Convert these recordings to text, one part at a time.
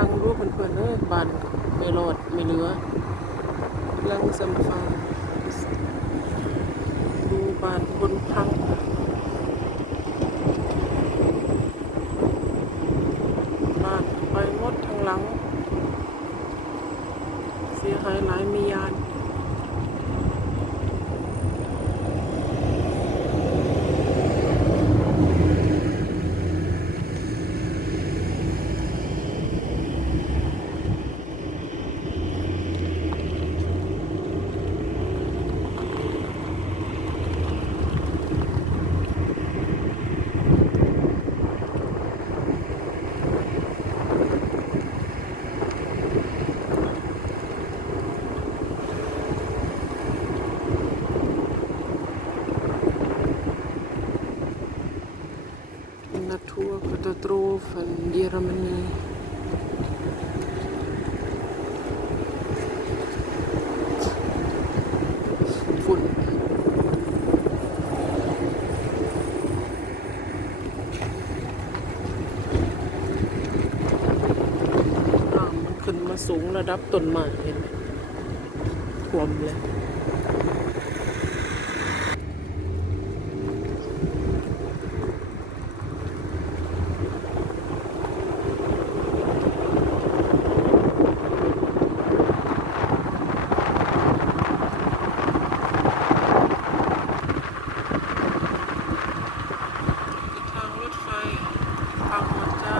พังรูปเพื่อนๆเลยบ้านไม่รอดไม่เหลือลังสำฟังดูบ้านบนพังบ้านไปหมดทั้งหลังเสียหายหลายมียานNaturkatastrophe in Iermeniฝุ่นมันขึ้นมาสูงระดับต้นไม้เห็นไหมท่วมเลยทางรถไฟพังหมดจ้า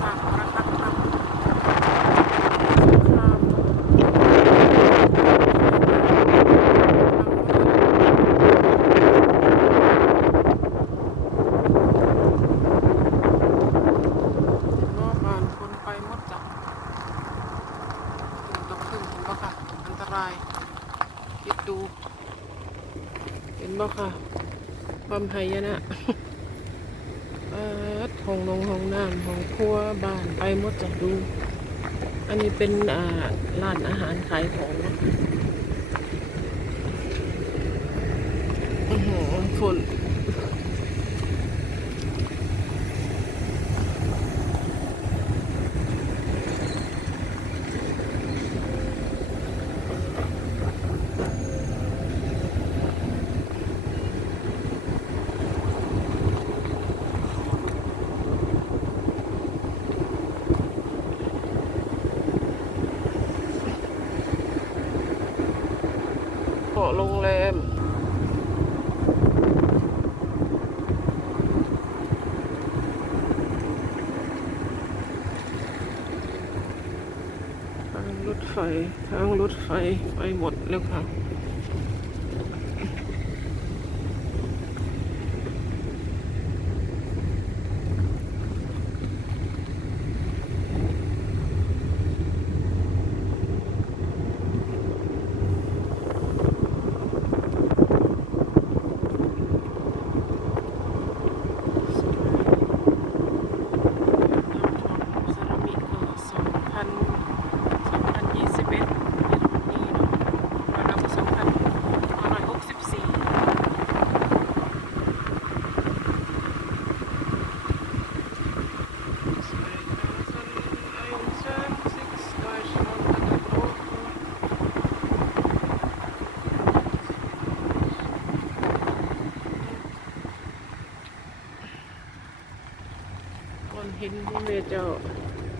สร้างประทับรับข้ามนอกบ้านคนไปหมดจ้ะต้องพึ่งเห็นบ่ค่ะอันตรายคิดดูเห็นบ่ค่ะความไห้ยะนะห้องนงห้องน้ำห้องครัวบ้านไปหมดจ้ะดูอันนี้เป็นร้านอาหารขายของเนาะฝนเกาะโรงแรมทางรถไฟไปหมดแล้วค่ะเห็นที่เมเจ้า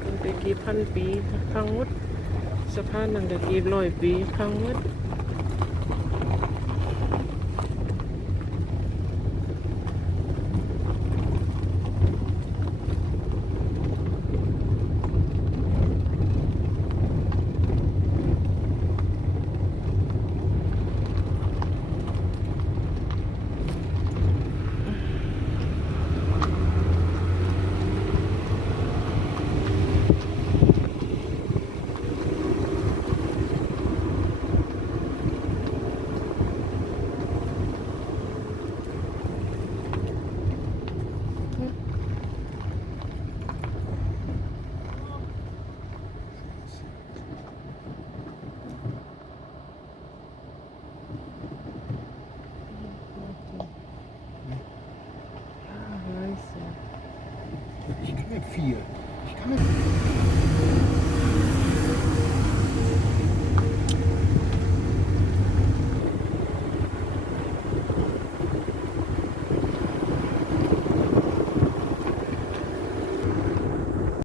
ตั้งแต่กี่พันปีพังหมดสะพานตั้งแต่กี่ร้อยปีพังหมด Ich kann nicht viel. Ich kann nicht